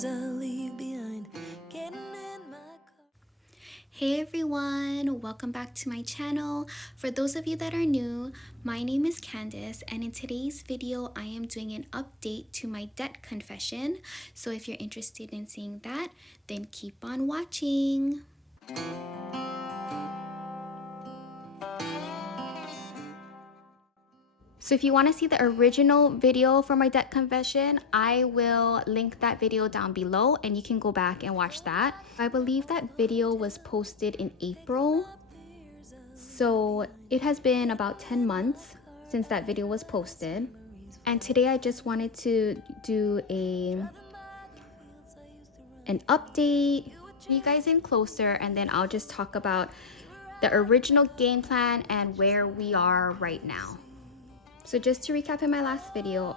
years I leave behind, getting in my car. Hey everyone, welcome back to my channel. For those of you that are new, my name is Candice, and in today's video I am doing an update to my debt confession. So if you're interested in seeing that, then keep on watching. So if you want to see the original video for my debt confession, I will link that video down below and you can go back and watch that. I believe that video was posted in April. So it has been about 10 months since that video was posted. And today I just wanted to do an update, you guys in closer, and then I'll just talk about the original game plan and where we are right now. So just to recap in my last video,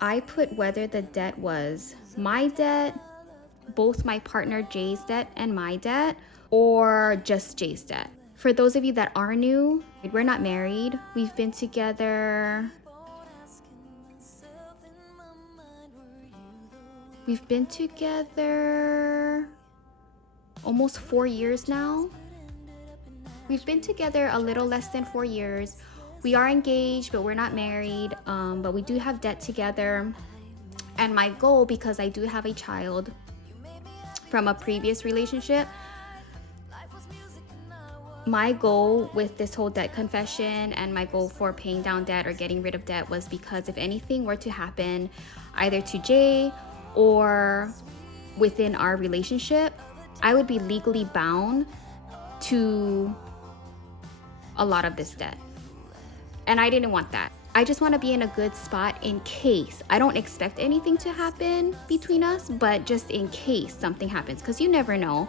I put whether the debt was my debt, both my partner Jay's debt and my debt, or just Jay's debt. For those of you that are new, we're not married. We've been together almost 4 years now. We've been together a little less than 4 years. We are engaged, but we're not married, but we do have debt together. And my goal, because I do have a child from a previous relationship, my goal with this whole debt confession and my goal for paying down debt or getting rid of debt was because if anything were to happen either to Jay or within our relationship, I would be legally bound to a lot of this debt. And I didn't want that. I just want to be in a good spot in case. I don't expect anything to happen between us, but just in case something happens, because you never know.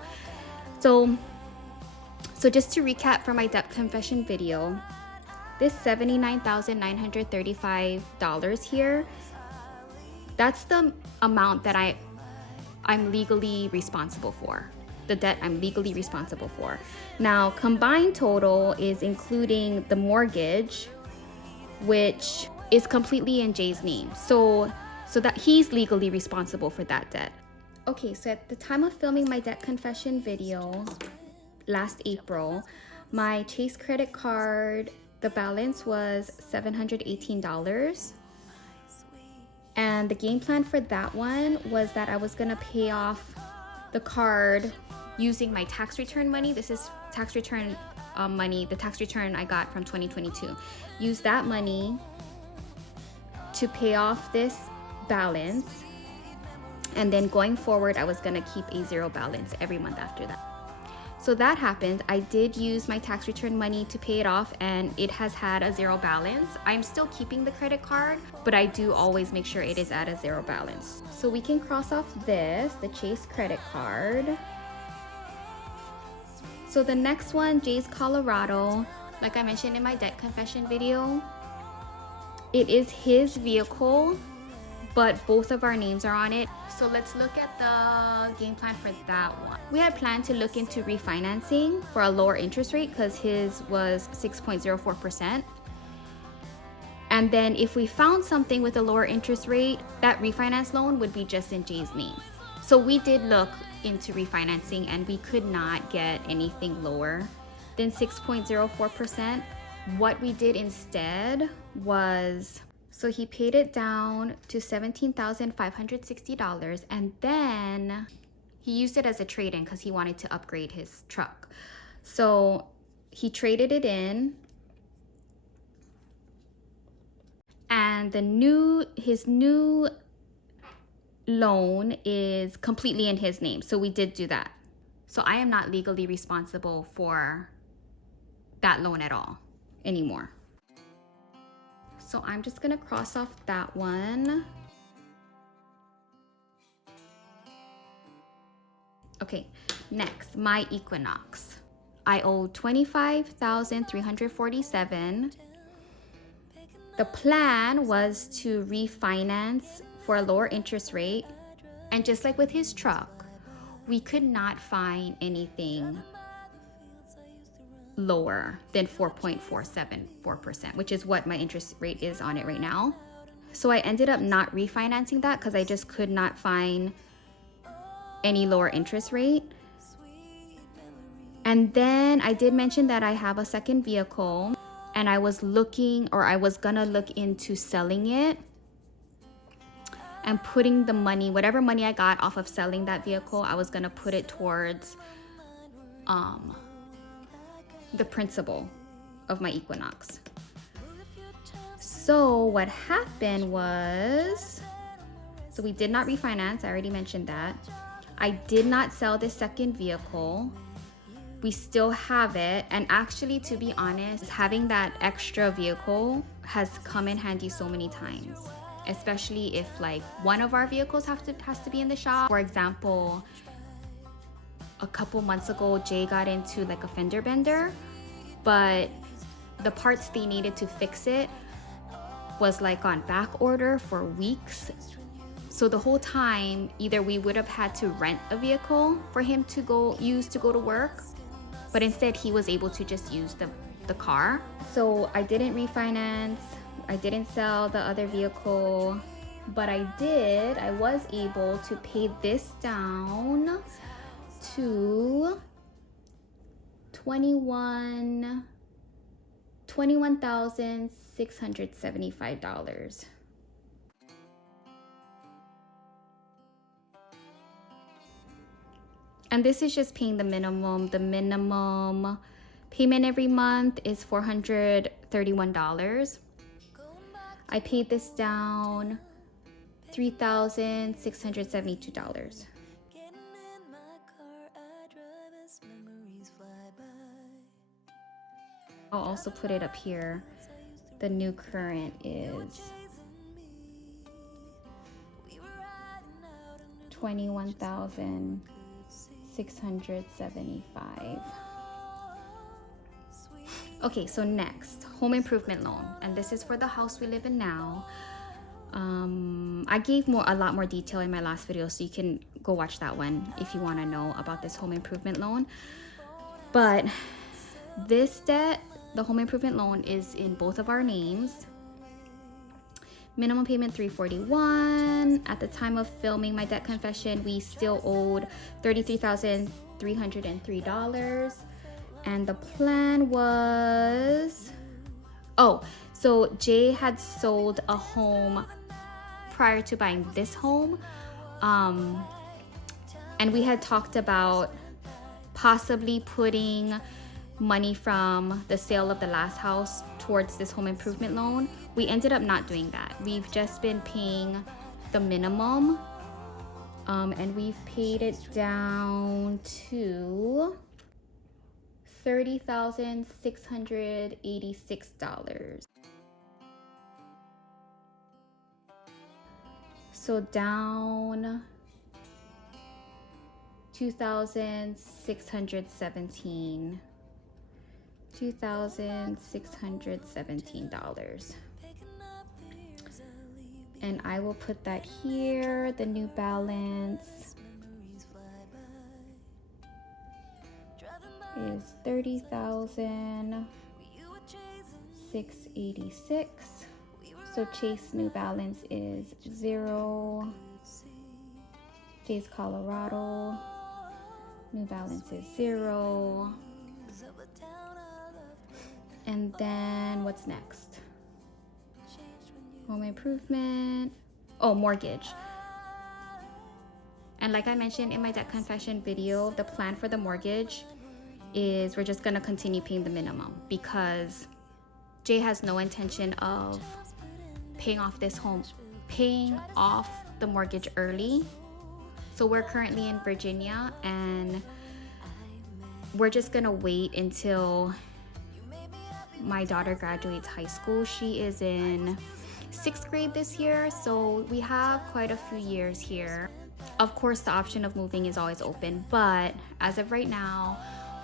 So just to recap for my debt confession video, this $79,935 here, that's the amount that I'm legally responsible for. The debt I'm legally responsible for. Now, combined total is including the mortgage, which is completely in Jay's name. So that he's legally responsible for that debt. Okay, so at the time of filming my debt confession video last April, my Chase credit card, the balance was $718. And the game plan for that one was that I was gonna pay off the card using my tax return money. This is tax return money, the tax return I got from 2022. Use that money to pay off this balance, and then going forward I was gonna keep a zero balance every month after that. So that happened. I did use my tax return money to pay it off, and it has had a zero balance. I'm still keeping the credit card, but I do always make sure it is at a zero balance. So we can cross off this, the Chase credit card. So the next one, Jay's Colorado, like I mentioned in my debt confession video, it is his vehicle, but both of our names are on it. So let's look at the game plan for that one. We had planned to look into refinancing for a lower interest rate because his was 6.04%. And then if we found something with a lower interest rate, that refinance loan would be just in Jay's name. So we did look into refinancing and we could not get anything lower than 6.04%. What we did instead was, so he paid it down to $17,560, and then he used it as a trade-in because he wanted to upgrade his truck. So he traded it in, and his new loan is completely in his name. So we did do that. So I am not legally responsible for that loan at all anymore. So I'm just gonna cross off that one. Okay, next, my Equinox. I owe $25,347. The plan was to refinance for a lower interest rate, and just like with his truck, we could not find anything lower than 4.474%, which is what my interest rate is on it right now. So I ended up not refinancing that because I just could not find any lower interest rate. And then I did mention that I have a second vehicle, and I was gonna look into selling it and putting the money, whatever money I got off of selling that vehicle, I was gonna put it towards the principal of my Equinox. So what happened was, so we did not refinance, I already mentioned that. I did not sell this second vehicle. We still have it, and actually, to be honest, having that extra vehicle has come in handy so many times, especially if like one of our vehicles has to be in the shop. For example, a couple months ago, Jay got into like a fender bender, but the parts they needed to fix it was like on back order for weeks. So the whole time, either we would have had to rent a vehicle for him to go to work, but instead he was able to just use the car. So I didn't refinance, I didn't sell the other vehicle, but I was able to pay this down to $21,675. And this is just paying the minimum. The minimum payment every month is $431. I paid this down $3,672. I'll also put it up here. The new current is $21,675. Okay, so next, home improvement loan, and this is for the house we live in now. I gave a lot more detail in my last video, so you can go watch that one if you want to know about this home improvement loan. But this debt, the home improvement loan, is in both of our names. Minimum payment $341. At the time of filming my debt confession, we still owed $33,303. And the plan was, so Jay had sold a home prior to buying this home. And we had talked about possibly putting money from the sale of the last house towards this home improvement loan. We ended up not doing that. We've just been paying the minimum, and we've paid it down to $30,686. So down $2,617. And I will put that here. The new balance is $30,686. So Chase new balance is 0. Chase Colorado new balance is 0. And then what's next? Home improvement. Oh, mortgage. And like I mentioned in my debt confession video, the plan for the mortgage is we're just gonna continue paying the minimum because Jay has no intention of paying off the mortgage early. So we're currently in Virginia, and we're just gonna wait until my daughter graduates high school. She is in 6th grade this year, so we have quite a few years here. Of course, the option of moving is always open, but as of right now,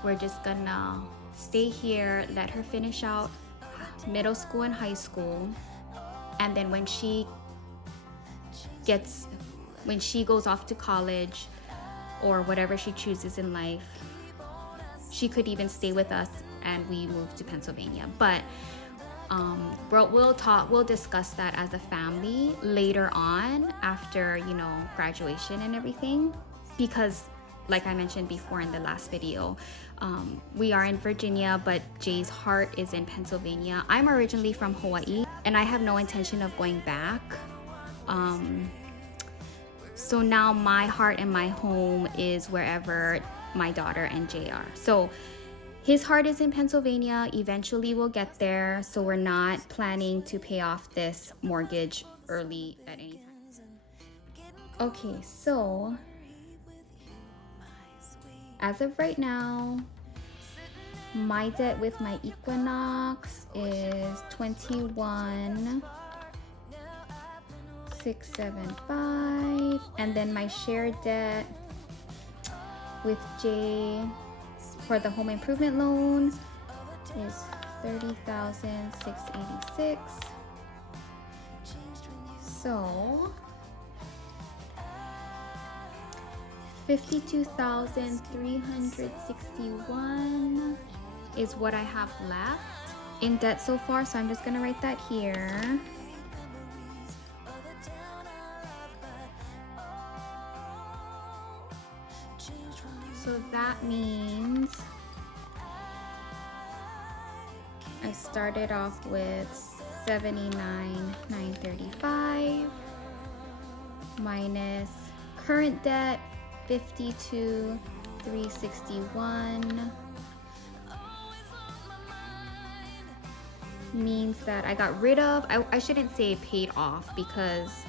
we're just gonna stay here, let her finish out middle school and high school, and then when she goes off to college or whatever she chooses in life, she could even stay with us and we move to Pennsylvania. But We'll discuss that as a family later on after, you know, graduation and everything, because like I mentioned before in the last video, we are in Virginia, but Jay's heart is in Pennsylvania. I'm originally from Hawaii and I have no intention of going back. So now my heart and my home is wherever my daughter and Jay are. So his heart is in Pennsylvania. Eventually we'll get there. So we're not planning to pay off this mortgage early at any time. Okay, so as of right now, my debt with my Equinox is 21,675, and then my share debt with Jay for the home improvement loan is 30,686. So 52,361 is what I have left in debt so far. So I'm just gonna write that here. So that means I started off with 79,935 minus current debt 52,361 means that I got rid of, I shouldn't say paid off, because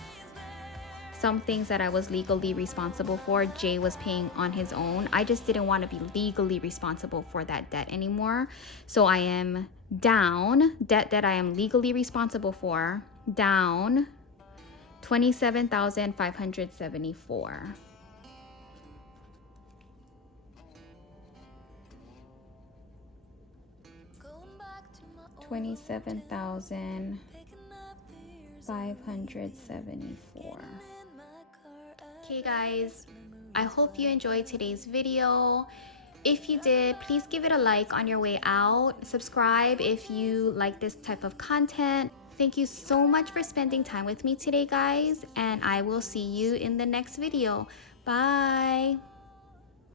some things that I was legally responsible for, Jay was paying on his own. I just didn't want to be legally responsible for that debt anymore. So I am down, debt that I am legally responsible for, down 27,574. $27,574. Okay guys, I hope you enjoyed today's video. If you did, please give it a like on your way out. Subscribe if you like this type of content. Thank you so much for spending time with me today, guys, and I will see you in the next video. Bye.